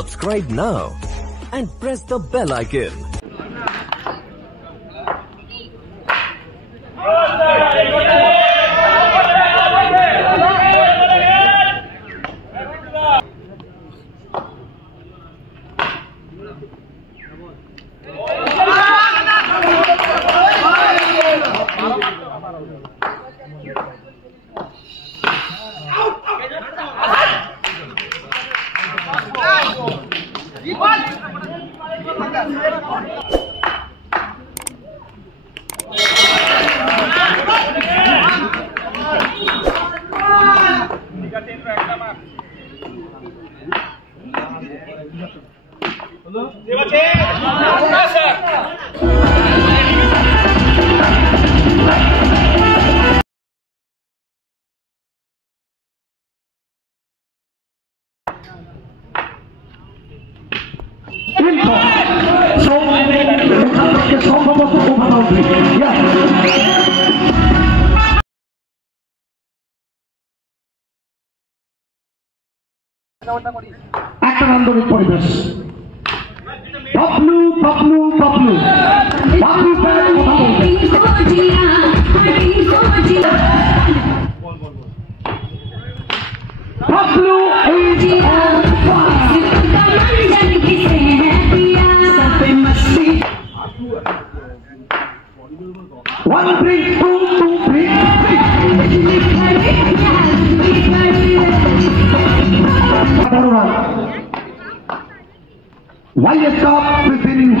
Subscribe now and press the bell icon. একটা আন্দোলন পরিবেশ বাবলু বাবলু বাবলু বাবলু কথা Bablu one three two two three why you stop preparing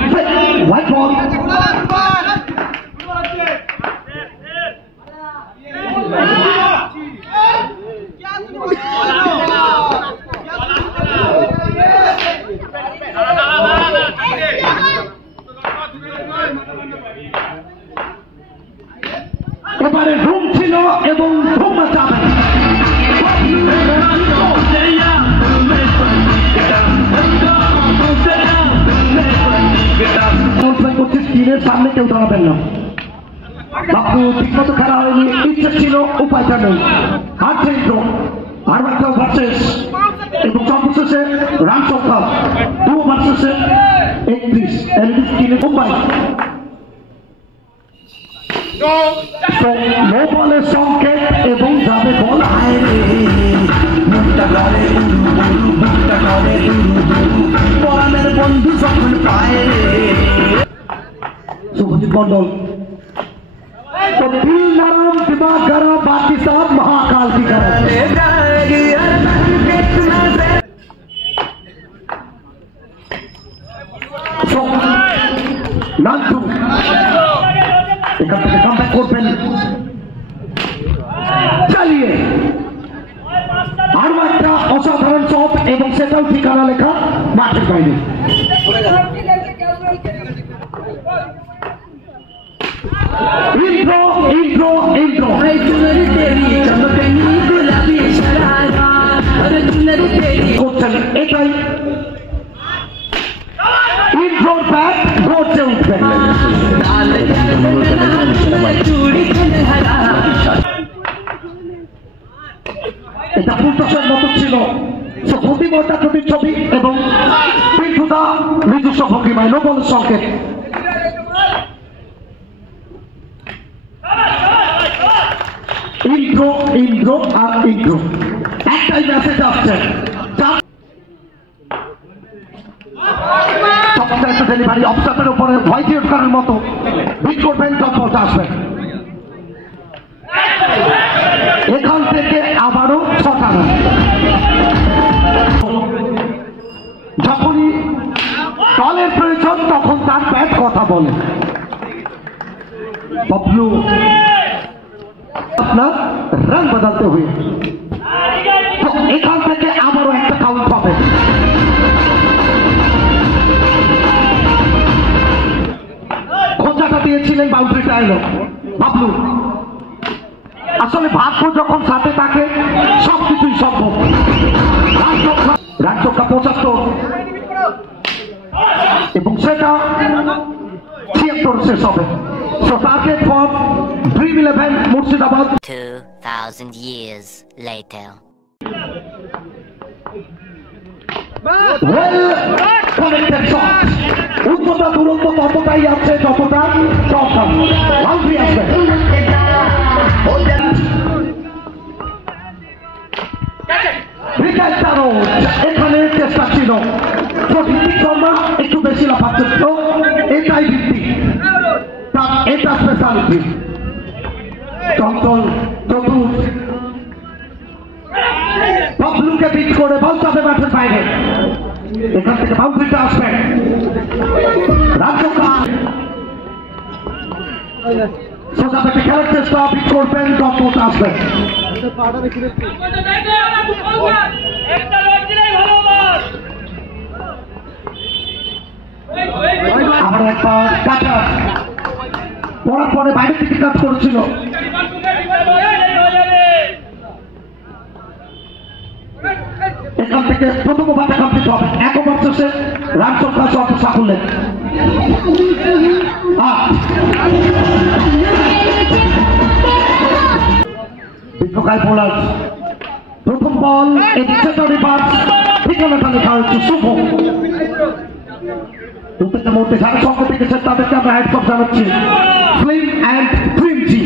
white ball এবারে room ছিল এবং ধুম চাপে স্ক্রিনের সামনে কেউ দাঁড়াবেন না বাপু ঠিক মতো খেলা হয়নি ইচ্ছে ছিল উপায়টা নেই আর চেন্দ্র আর একটা ভার্সেস এবং সর্বশেষে রান সংখ্যা 2 ভার্সেসে 31 এলইডি স্ক্রিনে উপায় নো বলের সংকেত এবং যাবে বল পরাণের বন্ধু যখন পায় शुभजीत मंडल तो दिल नरम दिमाग गरम बाकी सब महाकाल की गरम नांटू এখান থেকে কামব্যাক করবেন চালিয়ে আরো একটা অসাধারণ শট এবং সেটাও ঠিকানা লেখা মাঠের বাইরে intro intro intro করছেন এটাই intro ব্যাট ঘটছে উঠবেন এটা ফুলটসের মতো ছিল প্রতিমতা প্রতিচ্ছবি এবং পিন্টুদা নিজস্ব ভঙ্গিমায় নোবল সংকেত ইন্ট্রো ইন্ট্রো আর ইন্ট্রো একটাই মেসেজ আসছে ডেলিভারি অফিসারের উপরে ভয় ক্রিয়েট করার মতো বিট করবেন তৎপরতা আসবেন এখান থেকে আবারও 6টা রান যখনই দলের প্রয়োজন তখন তার ব্যাট কথা বলে বাবলু আপনার রান বদলতে हुए তো এখান থেকে আবারও একটা কাউন্ট পাবে খোঁজাটা দিয়েছিলেন বাউন্ডারিটা এলো বাবলু আসলে ভাগ্য যখন সাথে থাকে সবকিছুই সম্ভব রান সংখ্যা 75 এবং সেটা 76 শেষ হবে So target for Dream 11 Murshidabad. 2000 years later. Well connected shot, উচ্চতা দূরত্ব ততটাই আছে যতটা শট বাউন্ডারি আসবে। এখানে চেষ্টা ছিল প্রকৃতি শর্মা একটু বেশি লাফাচ্ছে, এটাই ভিত্তি তার, এটা স্পেশালিটি। চঞ্চল চতুর বাবলুকে বিট করে বল যাবে মাঠের বাইরে, এখান থেকে বাউন্ডারিটা আসবে। সোজা থেকে খেলার চেষ্টা, বিট করবেন, ড্রপটা আসবে। আবার একবার কাটা পড়ার পরে বাইরে থেকে কাজ করেছিল, এখান থেকে প্রথম ওভারটা কমপ্লিট হবে। এক ওভার শেষে রান সংখ্যা স্বল্প সাফল্যে। বিশ্বকাপ বোলার প্রথম বল এক্সেটারি পাস, ঠিকানাটা লেখা হচ্ছে শুভ। প্রত্যেকটা মুহূর্তে যারা সঙ্গ থেকেছে তাদেরকে আমরা হ্যান্ডস অফ জানাচ্ছি। ফিল্ম অ্যান্ড ফিল্ম জি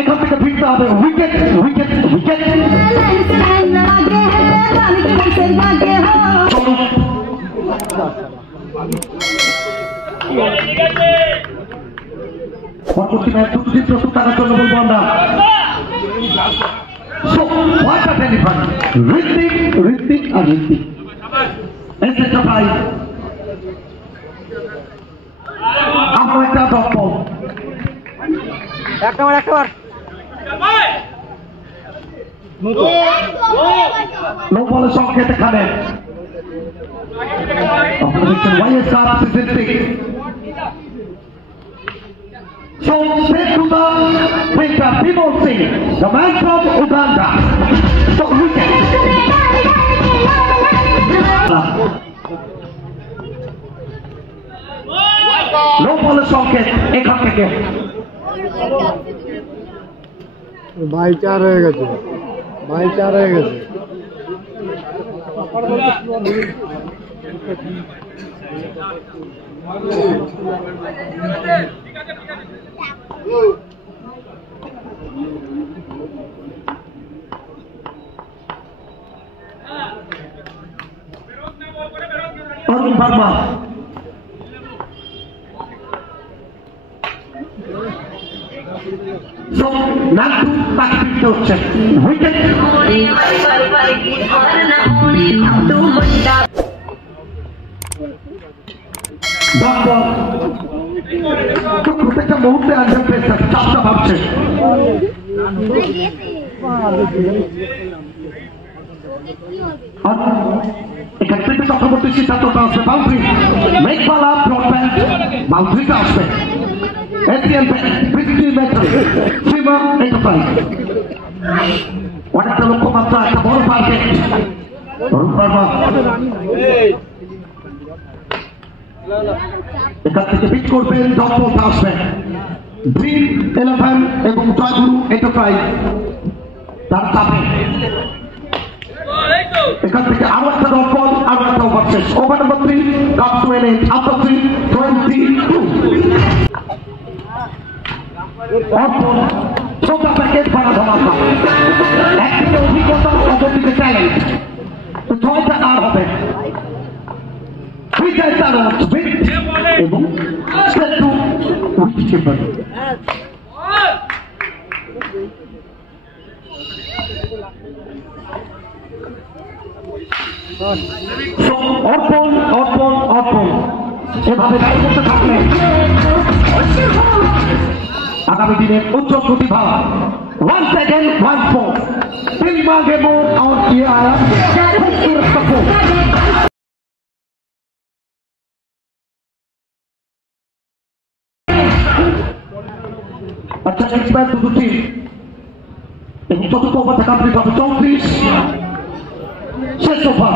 এখান থেকে ফিরতে হবে। উইকেট উইকেট উইকেট পরবর্তী ম্যাচ দুটি প্রস্তুত থাকার জন্য বলবো আমরা। ঋত্বিক ঋত্বিক আর ঋত্বিক আমরা একটা ড্রপ বল, নো বলের সংকেত এখানে আপনারা দেখছেন YSR Ritwik. So straight to the winner, Bimol Singh, the man from Uganda. So wicket. No ball সংকেত এখান থেকে। ভাই চার হয়ে গেছে, ভাই চার হয়ে গেছে। অরুণ ভার্মা নাগপুর তাকে ফিরতে হচ্ছে। উইকেট প্রত্যেকটা মুহূর্তে আনসার পেয়েছে, চাপটা ভাবছে। এখান থেকে চক্রবর্তী সিদ্ধান্তটা আসবে। বাউন্ডারি মেঘবালা ব্রডব্যান্ড, বাউন্ডারিটা আসবে। অনেকটা লক্ষ্যমাত্রা, একটা বড় টার্গেট। অরুণ ভার্মা এখান থেকে বিট করবেন, ড্রপটা আসবে। ড্রিম 11 এবং জয়গুরু এন্টারপ্রাইজ তার চাপে এখান থেকে আরো একটা ড্রপ বল, আরো একটা ওভার শেষ। Over number 3 comes to an end after 3:22। Arpan ছোটা প্যাকেজ ভাড়া ধমাকা, একদিকে অভিজ্ঞতা, অপরদিকে ট্যালেন্ট, ছয়টা আর হবে। বিজয় তারক এবং উইকেট কিপার। অর্পণ অর্পণ অর্পণ এভাবে দায়ী করতে থাকলে আগামী দিনের উজ্জ্বল প্রতিভা। 1 second 1 4 Filma Demo और ये आया खूबसूरत सपोर्ट। अच्छा नेक्स्ट मैच দুটো টিম এবং চতুর্থ ওভার কমপ্লিট হবে। 34 শেষ ওভার।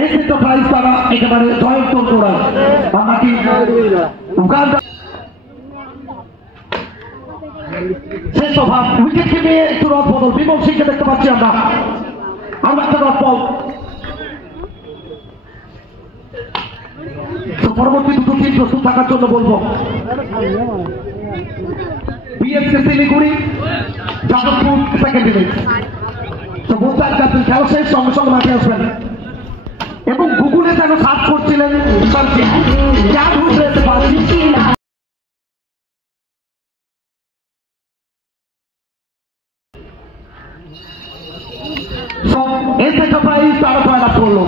এই এন্টারপ্রাইজ তারা একেবারে জয়েন্ট করা আমরা কি উগান্ডা শেষ ওভার উইকেটকে নিয়ে একটু রদ বদল বিমল সিংকে দেখতে পাচ্ছি আমরা আরো একটা রদ বল তো পরবর্তী দুটো টিম প্রস্তুত থাকার জন্য বলবো BSc Siliguri Jadavpur second innings তো বলতে ক্যাপ্টেন খেলা শেষ সঙ্গে সঙ্গে মাঠে আসবেন এবং গুগলে যেন সার্চ করছিলেন এন্টারপ্রাইজ তারা পয়লা করলো